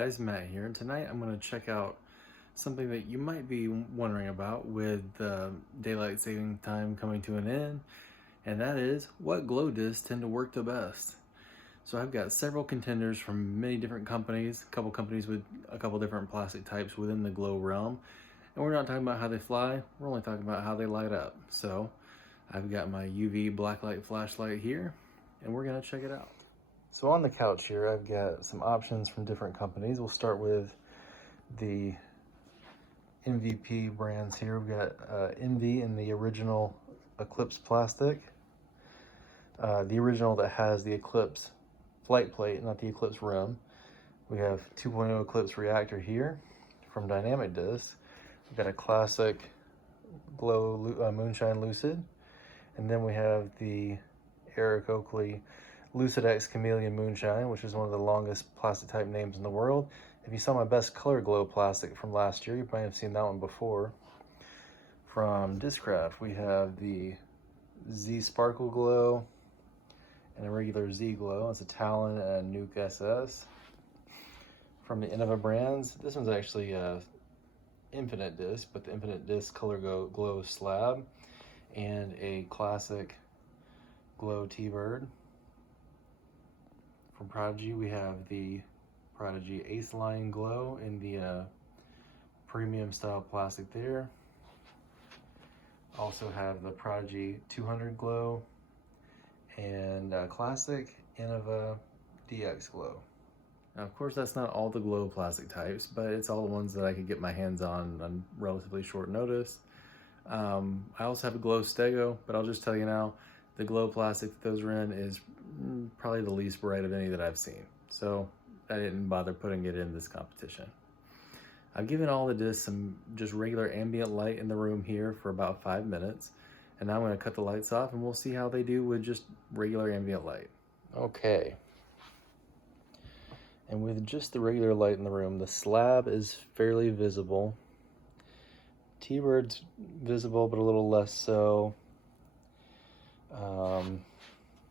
guys, Matt here, and tonight I'm going to check out something that you might be wondering about with daylight saving time coming to an end, and that is what glow discs tend to work the best. So I've got several contenders from many different companies, a couple companies with a couple different plastic types within the glow realm, and we're not talking about how they fly, we're only talking about how they light up. So I've got my UV blacklight flashlight here, and we're going to check it out. So on the couch here, I've got some options from different companies. We'll start with the MVP brands here. We've got Envy in the original Eclipse plastic. The original that has the Eclipse flight plate, not the Eclipse rim. We have 2.0 Eclipse Reactor here from Dynamic Disc. We've got a classic Glow Moonshine Lucid. And then we have the Eric Oakley Lucid-X Chameleon Moonshine, which is one of the longest plastic type names in the world. If you saw my best color glow plastic from last year, you might have seen that one before. From Discraft, we have the Z Sparkle Glow and a regular Z-Glo. It's a Talon and a Nuke SS. From the Innova brands, this one's actually Infinite Disc, but the Infinite Disc Color Glow Slab, and a classic Glow Teebird. From Prodigy, we have the Prodigy Ace Line Glow in the premium style plastic there. Also have the Prodigy 200 Glow and classic Innova DX Glow. Now, of course, that's not all the glow plastic types, but it's all the ones that I could get my hands on relatively short notice. I also have a Glow Stego, but I'll just tell you now, the glow plastic that those are in is probably the least bright of any that I've seen. So I didn't bother putting it in this competition. I've given all the discs some just regular ambient light in the room here for about 5 minutes. And now I'm going to cut the lights off and we'll see how they do with just regular ambient light. Okay. And with just the regular light in the room, the slab is fairly visible. Teebird's visible, but a little less so.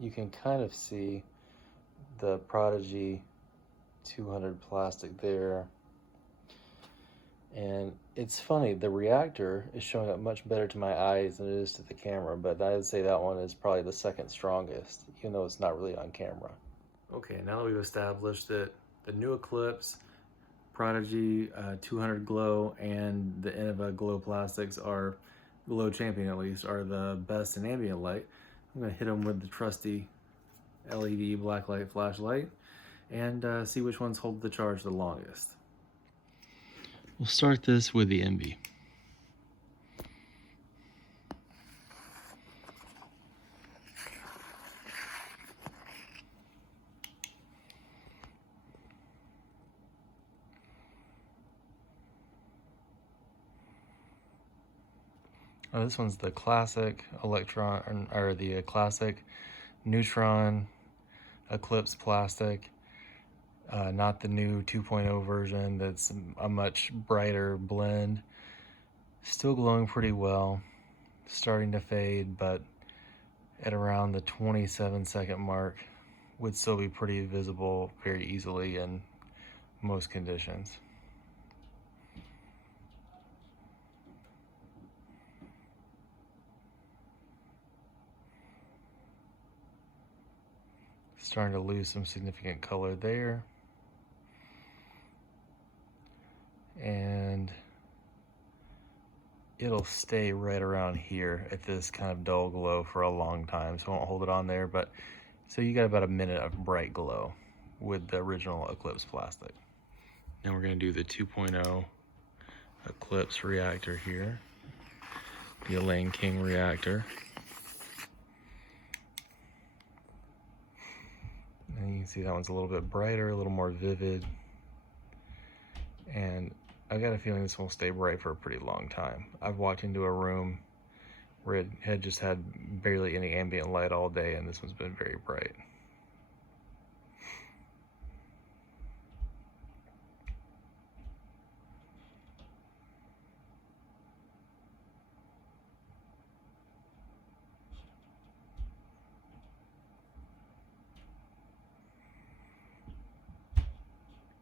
You can kind of see the Prodigy 200 plastic there. And it's funny, the Reactor is showing up much better to my eyes than it is to the camera, but I would say that one is probably the second strongest, even though it's not really on camera. Okay, now that we've established that the new Eclipse, Prodigy 200 Glow, and the Innova Glow plastics are, Glow Champion at least, are the best in ambient light, I'm going to hit them with the trusty LED blacklight flashlight and see which ones hold the charge the longest. We'll start this with the Envy. Oh, this one's the classic electron, or the classic neutron Eclipse plastic, not the new 2.0 version that's a much brighter blend. Still glowing pretty well, starting to fade, but at around the 27-second mark would still be pretty visible very easily in most conditions. Starting to lose some significant color there. And it'll stay right around here at this kind of dull glow for a long time, so I won't hold it on there, but so you got about a minute of bright glow with the original Eclipse plastic. Now we're going to do the 2.0 Eclipse Reactor here, the Elaine King Reactor. And you can see that one's a little bit brighter, a little more vivid. And I got a feeling this one will stay bright for a pretty long time. I've walked into a room where it had just had barely any ambient light all day, and this one's been very bright.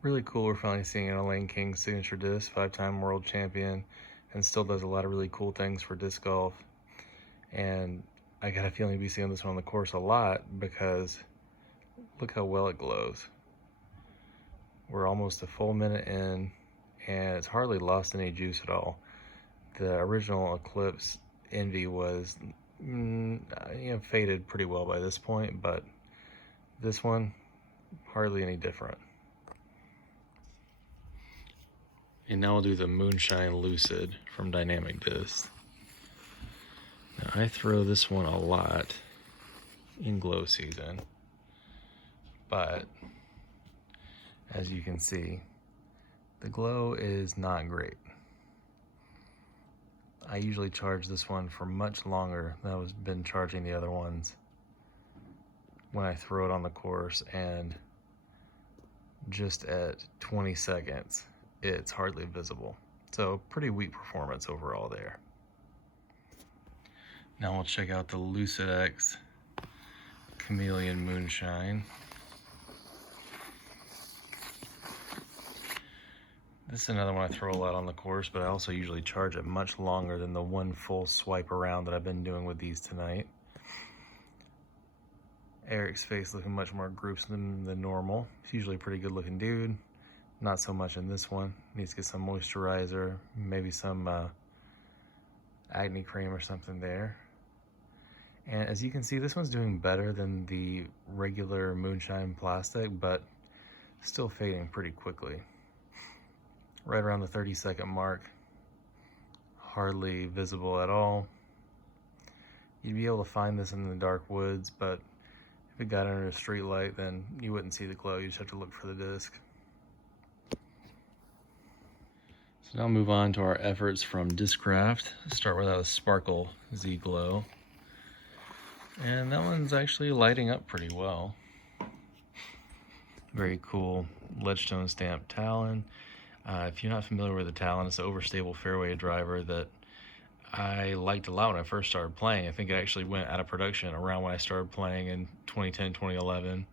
Really cool, we're finally seeing an Elaine King signature disc, 5-time world champion, and still does a lot of really cool things for disc golf. And I got a feeling you'll be seeing this one on the course a lot because look how well it glows. We're almost a full minute in, and it's hardly lost any juice at all. The original Eclipse Envy was faded pretty well by this point, but this one, hardly any different. And now we'll do the Moonshine Lucid from Dynamic Disc. Now I throw this one a lot in glow season, but as you can see, the glow is not great. I usually charge this one for much longer than I've been charging the other ones when I throw it on the course, and just at 20 seconds, it's hardly visible. So pretty weak performance overall there. Now we'll check out the Lucid-X Chameleon Moonshine. This is another one I throw a lot on the course, but I also usually charge it much longer than the one full swipe around that I've been doing with these tonight. Eric's face looking much more gruesome than normal. He's usually a pretty good looking dude. Not so much in this one. Needs to get some moisturizer, maybe some acne cream or something there. And as you can see, this one's doing better than the regular Moonshine plastic, but still fading pretty quickly. Right around the 30-second mark, hardly visible at all. You'd be able to find this in the dark woods, but if it got under a street light, then you wouldn't see the glow. You just have to look for the disc. So now move on to our efforts from Discraft. Start with a Sparkle Z-Glo. And that one's actually lighting up pretty well. Very cool ledgestone stamp Talon. If you're not familiar with the Talon, it's an overstable fairway driver that I liked a lot when I first started playing. I think it actually went out of production around when I started playing in 2010, 2011.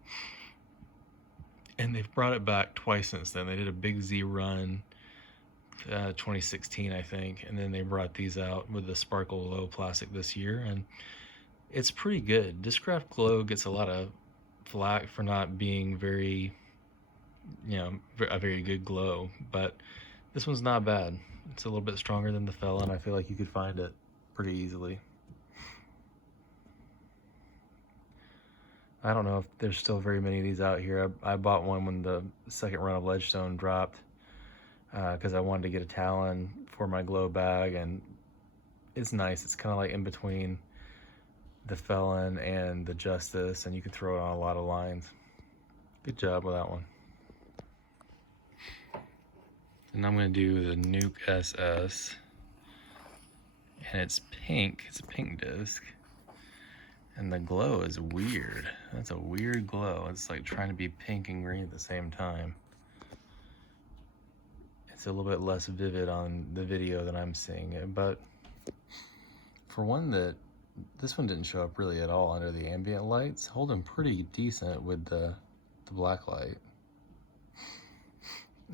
And they've brought it back twice since then. They did a big Z run, 2016, I think, and then they brought these out with the Sparkle Glow plastic this year, and it's pretty good. Discraft Glow gets a lot of flack for not being very, a very good glow, but this one's not bad. It's a little bit stronger than the Felon. I feel like you could find it pretty easily. I don't know if there's still very many of these out here. I bought one when the second run of Ledgestone dropped because I wanted to get a Talon for my glow bag, and it's nice. It's kind of like in between the Felon and the Justice, and you can throw it on a lot of lines. Good job with that one. And I'm going to do the Nuke SS, and it's pink. It's a pink disc, and the glow is weird. That's a weird glow. It's like trying to be pink and green at the same time. It's a little bit less vivid on the video than I'm seeing it, but for one that this one didn't show up really at all under the ambient lights, holding pretty decent with the black light.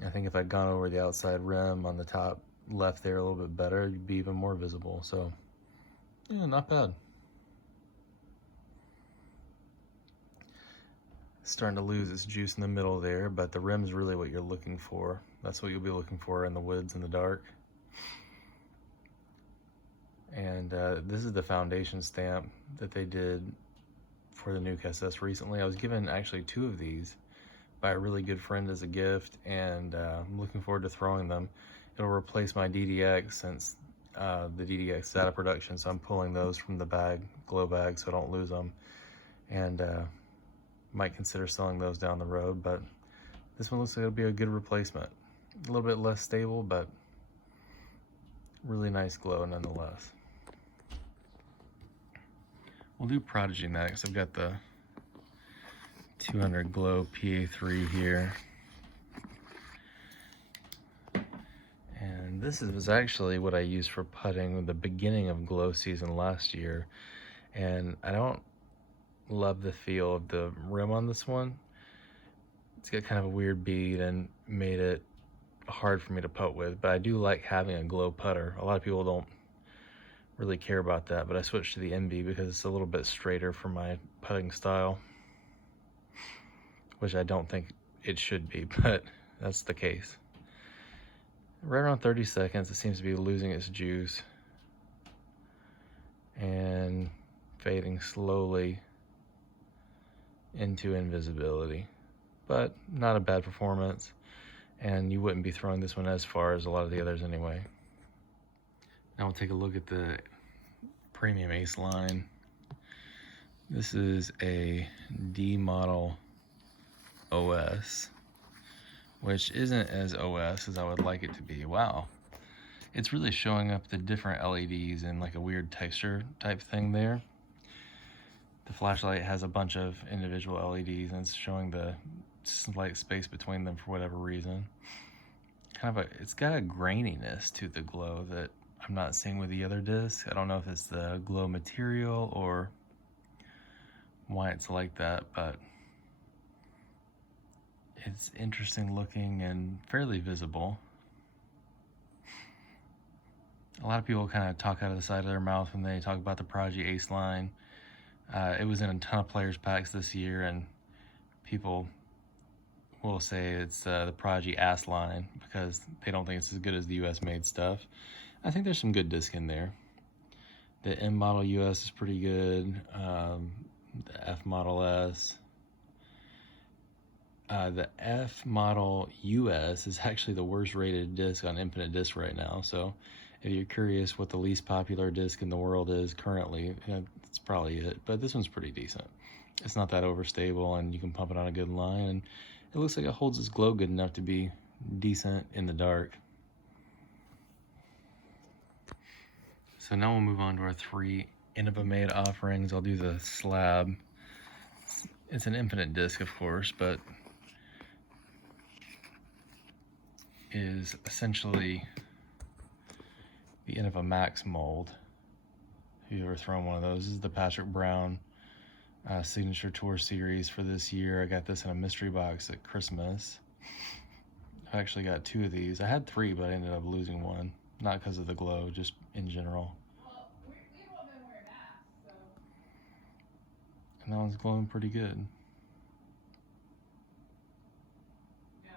I think if I'd gone over the outside rim on the top left there a little bit better, you'd be even more visible. So yeah, not bad. Starting to lose its juice in the middle there, but the rim's really what you're looking for. That's what you'll be looking for in the woods in the dark. And this is the foundation stamp that they did for the Nuke SS recently. I was given actually 2 of these by a really good friend as a gift, and I'm looking forward to throwing them. It'll replace my DDX since the DDX is out of production, so I'm pulling those from the bag, glow bag, so I don't lose them. And might consider selling those down the road, but this one looks like it'll be a good replacement. A little bit less stable, but really nice glow nonetheless. We'll do Prodigy next. I've got the 200 Glow PA3 here. And this was actually what I used for putting at the beginning of glow season last year. And I don't love the feel of the rim on this one. It's got kind of a weird bead and made it hard for me to putt with, but I do like having a glow putter. A lot of people don't really care about that, but I switched to the MB because it's a little bit straighter for my putting style, which I don't think it should be, but that's the case. Right around 30 seconds, it seems to be losing its juice and fading slowly into invisibility, but not a bad performance, and you wouldn't be throwing this one as far as a lot of the others anyway. Now we'll take a look at the premium ace line. This is a D model OS, which isn't as OS as I would like it to be. Wow, it's really showing up the different LEDs in like a weird texture type thing there. The flashlight has a bunch of individual LEDs and it's showing the slight space between them for whatever reason. It's got a graininess to the glow that I'm not seeing with the other discs. I don't know if it's the glow material or why it's like that, but it's interesting looking and fairly visible. A lot of people kind of talk out of the side of their mouth when they talk about the Prodigy ace line. It was in a ton of players packs this year, and people will say it's the Prodigy ass line because they don't think it's as good as the US made stuff. I think there's some good disc in there. The M model US is pretty good. The F model S. The F model US is actually the worst rated disc on Infinite Disc right now. So if you're curious what the least popular disc in the world is currently, it's probably it. But this one's pretty decent. It's not that overstable, and you can pump it on a good line, and it looks like it holds its glow good enough to be decent in the dark. So now we'll move on to our 3 Innova made offerings. I'll do the Slab. It's an infinite disc, of course, but is essentially the Innova Max mold. If you've ever thrown one of those, this is the Patrick Brown Signature Tour Series for this year. I got this in a mystery box at Christmas. I actually got 2 of these. I had 3, but I ended up losing one. Not because of the glow, just in general. Well, we all been wearing masks, so. And that one's glowing pretty good. Yeah.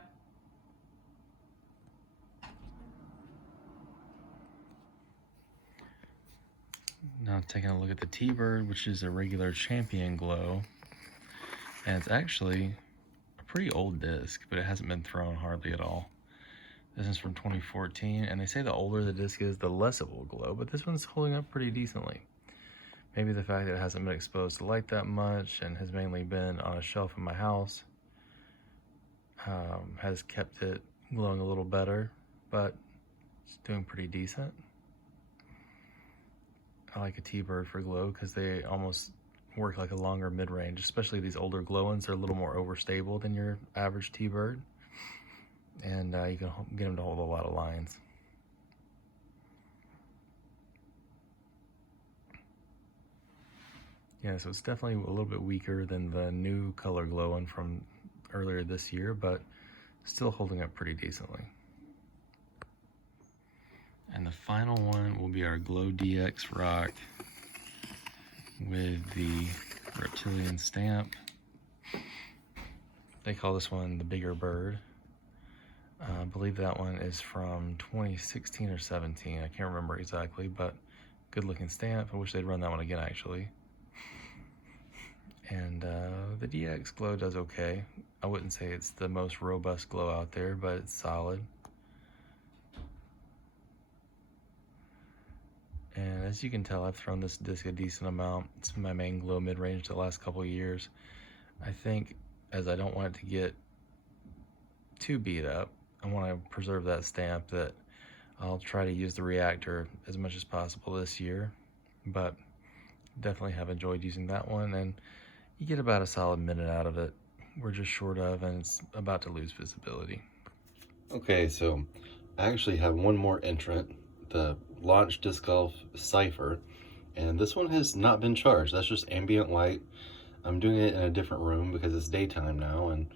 Now taking a look at the Teebird, which is a regular Champion glow. And it's actually a pretty old disc, but it hasn't been thrown hardly at all. This is from 2014, and they say the older the disc is, the less it will glow, but this one's holding up pretty decently. Maybe the fact that it hasn't been exposed to light that much and has mainly been on a shelf in my house has kept it glowing a little better, but it's doing pretty decent. I like a Teebird for glow because they almost work like a longer mid-range, especially these older glow ones. They're a little more overstable than your average Teebird, and you can get them to hold a lot of lines. Yeah, so it's definitely a little bit weaker than the new color glow one from earlier this year, but still holding up pretty decently. And the final one will be our Glow DX Roc with the reptilian stamp. They call this one the bigger bird. I believe that one is from 2016 or 17. I can't remember exactly, but good looking stamp. I wish they'd run that one again, actually. And the DX glow does okay. I wouldn't say it's the most robust glow out there, but it's solid. And as you can tell, I've thrown this disc a decent amount. It's my main glow mid-range the last couple of years. I think, as I don't want it to get too beat up, I want to preserve that stamp, that I'll try to use the Reactor as much as possible this year. But definitely have enjoyed using that one, and you get about a solid minute out of it. We're just short of, and it's about to lose visibility. Okay, so I actually have one more entrant, the Launch Disc Golf Cipher, and this one has not been charged. That's just ambient light. I'm doing it in a different room because it's daytime now, and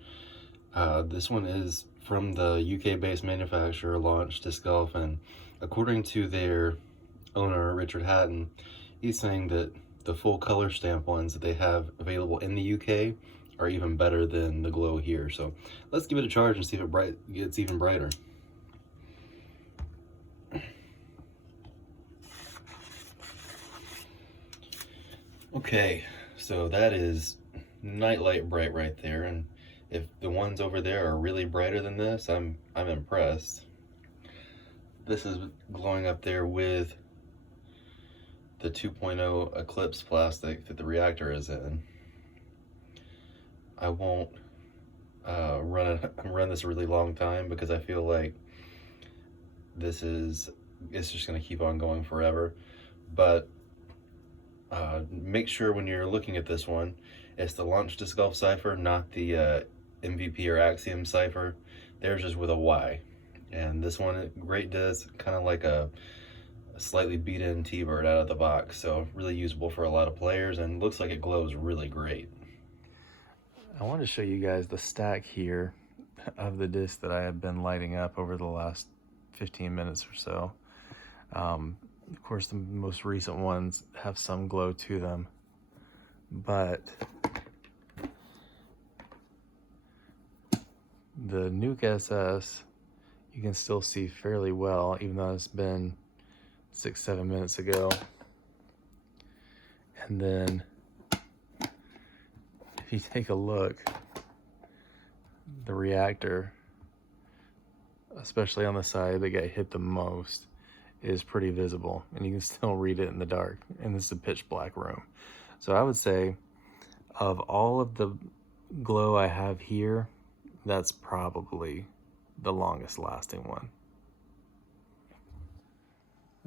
This one is from the UK-based manufacturer, Launch Disc Golf, and according to their owner, Richard Hatton, he's saying that the full color stamp ones that they have available in the UK are even better than the Glow here. So let's give it a charge and see if it gets even brighter. Okay, so that is nightlight bright right there, and if the ones over there are really brighter than this, I'm impressed. This is glowing up there with the 2.0 Eclipse plastic that the Reactor is in. I won't run this a really long time because I feel like it's just going to keep on going forever. But make sure when you're looking at this one, it's the Launch Disc Golf Cipher, not the MVP or Axiom Cipher. Theirs is with a Y. And this one, great disc, kind of like a slightly beat in Teebird out of the box. So really usable for a lot of players, and looks like it glows really great. I want to show you guys the stack here of the disc that I have been lighting up over the last 15 minutes or so. Of course, the most recent ones have some glow to them, but the Nuke SS you can still see fairly well, even though it's been 6-7 minutes ago. And then if you take a look, the Reactor, especially on the side that got hit the most, is pretty visible, and you can still read it in the dark, and this is a pitch black room. So I would say of all of the glow I have here, that's probably the longest lasting one.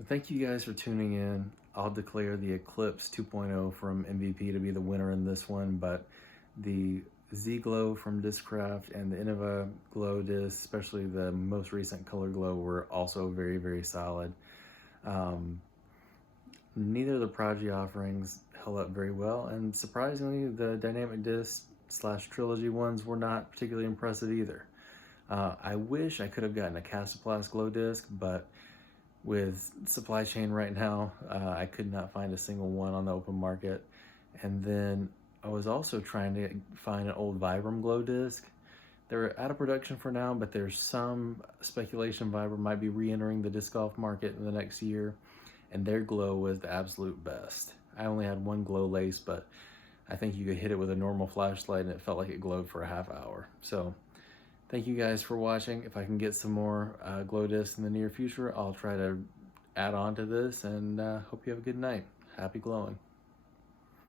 Thank you guys for tuning in. I'll declare the Eclipse 2.0 from MVP to be the winner in this one, but the Z-Glo from Discraft and the Innova Glow disc, especially the most recent Color Glow, were also very, very solid. Neither of the Prodigy offerings held up very well, and surprisingly, the Dynamic Disc / Trilogy ones were not particularly impressive either. I wish I could have gotten a Castoplast Glow disc, but with supply chain right now, I could not find a single one on the open market. And then I was also trying to find an old Vibram Glow disc. They're out of production for now, but there's some speculation Vibram might be re-entering the disc golf market in the next year, and their glow was the absolute best. I only had one glow lace, but I think you could hit it with a normal flashlight and it felt like it glowed for a half hour. So thank you guys for watching. If I can get some more glow discs in the near future, I'll try to add on to this, and hope you have a good night. Happy glowing.